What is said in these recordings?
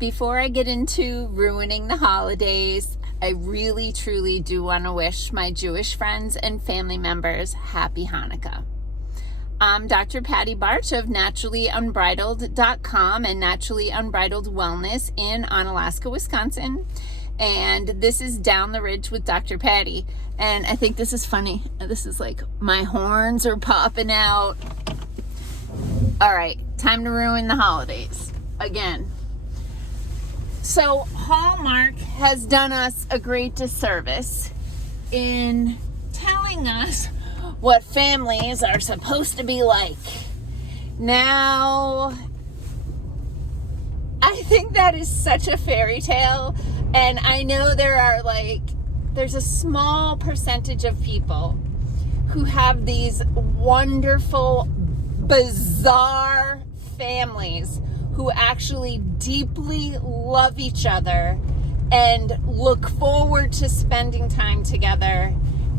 Before I get into ruining the holidays, I really, truly do want to wish my Jewish friends and family members happy Hanukkah. I'm Dr. Patty Barch of naturallyunbridled.com and Naturally Unbridled Wellness in Onalaska, Wisconsin. And this is Down the Ridge with Dr. Patty. And I think this is funny. This is like my horns are popping out. All right, time to ruin the holidays again. So Hallmark has done us a great disservice in telling us what families are supposed to be like. Now, I think that is such a fairy tale, and I know there's a small percentage of people who have these wonderful, bizarre families who actually deeply love each other and look forward to spending time together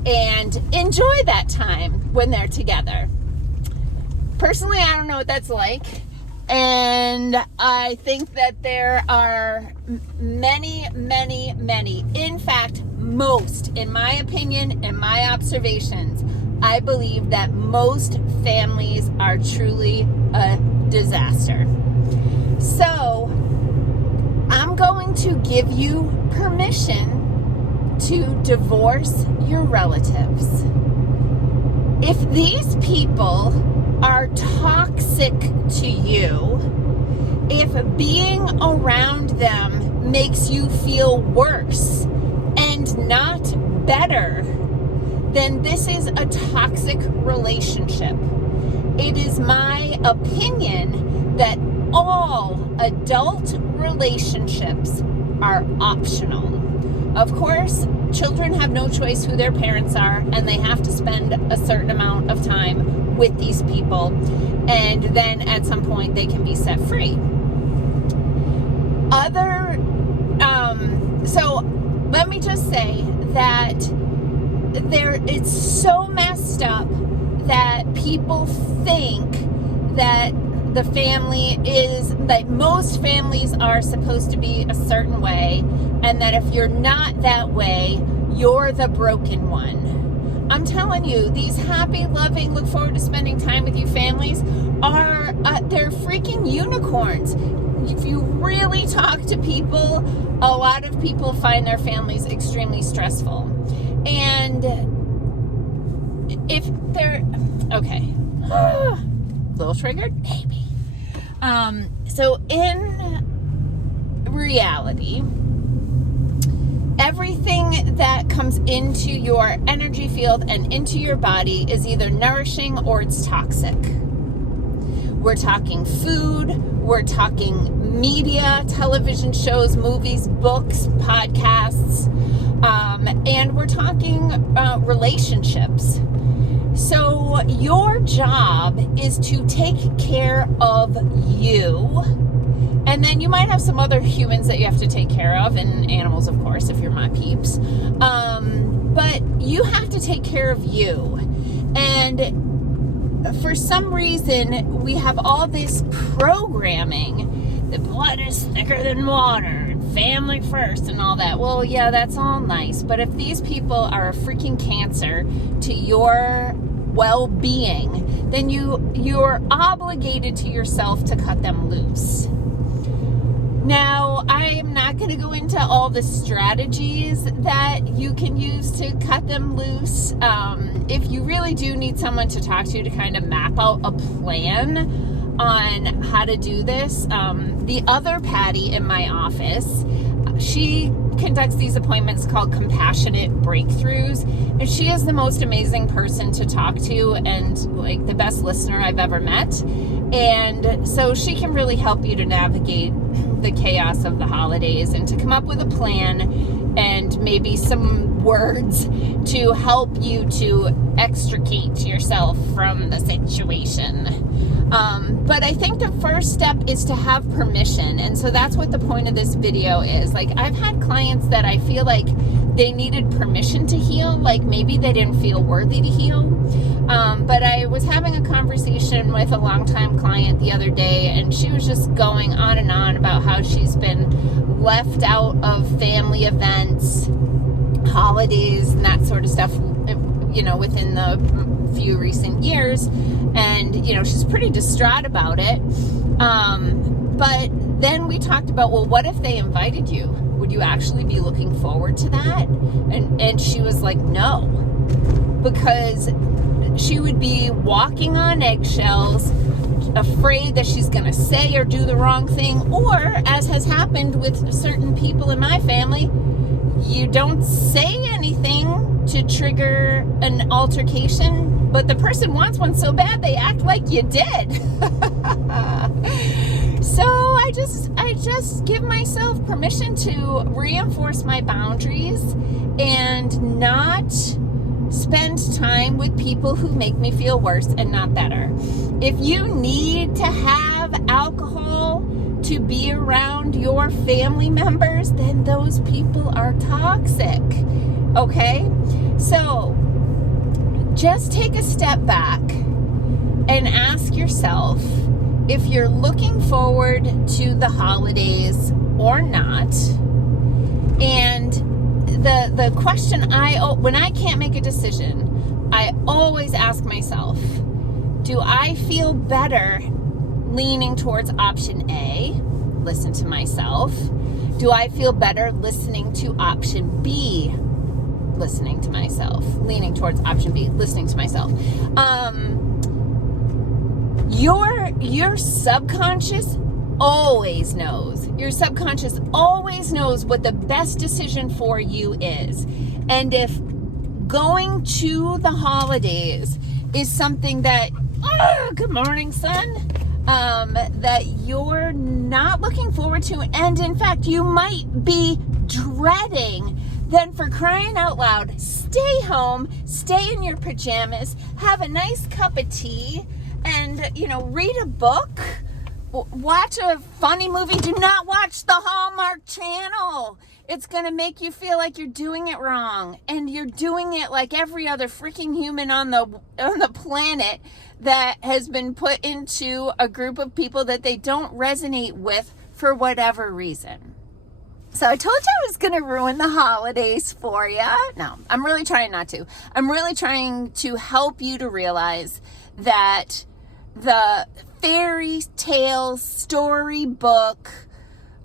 and enjoy that time when they're together. Personally, I don't know what that's like. And I think that there are many, in fact, most, in my opinion, in my observations, I believe that most families are truly a disaster. So, I'm going to give you permission to divorce your relatives. If these people are toxic to you, if being around them makes you feel worse and not better, then this is a toxic relationship. It is my opinion that all adult relationships are optional. Of course, children have no choice who their parents are, and they have to spend a certain amount of time with these people, and then at some point they can be set free. So let me just say that it's so messed up that people think that the family is, that most families are supposed to be a certain way, and that if you're not that way, you're the broken one. I'm telling you, these happy, loving, look forward to spending time with you families are, they're freaking unicorns. If you really talk to people, a lot of people find their families extremely stressful. And if they're, okay, a little triggered, maybe. So in reality, everything that comes into your energy field and into your body is either nourishing or it's toxic. We're talking food, we're talking media, television shows, movies, books, podcasts, and we're talking relationships. So your job is to take care of you. And then you might have some other humans that you have to take care of, and animals, of course, if you're my peeps. But you have to take care of you. And for some reason, we have all this programming that blood is thicker than water, and family first, and all that. Well, yeah, that's all nice. But if these people are a freaking cancer to your well-being, then you're obligated to yourself to cut them loose. Now, I am not going to go into all the strategies that you can use to cut them loose. If you really do need someone to talk to kind of map out a plan on how to do this, the other Patty in my office, she conducts these appointments called Compassionate Breakthroughs, and she is the most amazing person to talk to and like the best listener I've ever met. And so she can really help you to navigate the chaos of the holidays and to come up with a plan and maybe some words to help you to extricate yourself from the situation. But I think the first step is to have permission. And so that's what the point of this video is. Like, I've had clients that I feel like they needed permission to heal. Like maybe they didn't feel worthy to heal. But I was having a conversation with a longtime client the other day, and she was just going on and on about how she's been left out of family events, holidays, and that sort of stuff, within the few recent years. And, she's pretty distraught about it. But then we talked about, well, what if they invited you? Would you actually be looking forward to that? And she was like, no, because she would be walking on eggshells, afraid that she's going to say or do the wrong thing, or, as has happened with certain people in my family, you don't say anything to trigger an altercation, but the person wants one so bad they act like you did. So I just give myself permission to reinforce my boundaries and not spend time with people who make me feel worse and not better. If you need to have alcohol to be around your family members, then those people are toxic. Okay? So just take a step back and ask yourself if you're looking forward to the holidays or not. And the question when I can't make a decision, I always ask myself, do I feel better leaning towards option A, listen to myself? Do I feel better listening to option B, listening to myself? Leaning towards option B, listening to myself. Your subconscious always knows. Your subconscious always knows what the best decision for you is. And if going to the holidays is something that, good morning, son, that you're not looking forward to, and in fact you might be dreading, then for crying out loud, stay home, stay in your pajamas, have a nice cup of tea, and read a book, watch a funny movie. Do not watch the Hallmark Channel. It's going to make you feel like you're doing it wrong, and you're doing it like every other freaking human on the planet that has been put into a group of people that they don't resonate with for whatever reason. So I told you I was going to ruin the holidays for you. No, I'm really trying not to. I'm really trying to help you to realize that the fairy tale storybook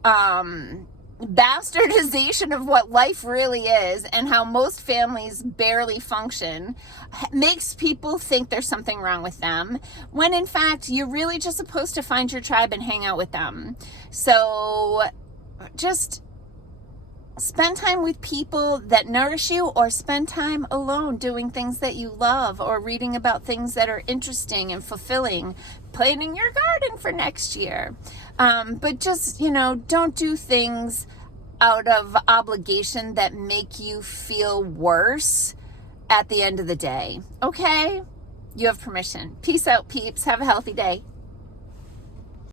bastardization of what life really is and how most families barely function makes people think there's something wrong with them, when in fact you're really just supposed to find your tribe and hang out with them. So just spend time with people that nourish you, or spend time alone doing things that you love, or reading about things that are interesting and fulfilling, planting your garden for next year. But just, don't do things out of obligation that make you feel worse at the end of the day. Okay? You have permission. Peace out, peeps. Have a healthy day.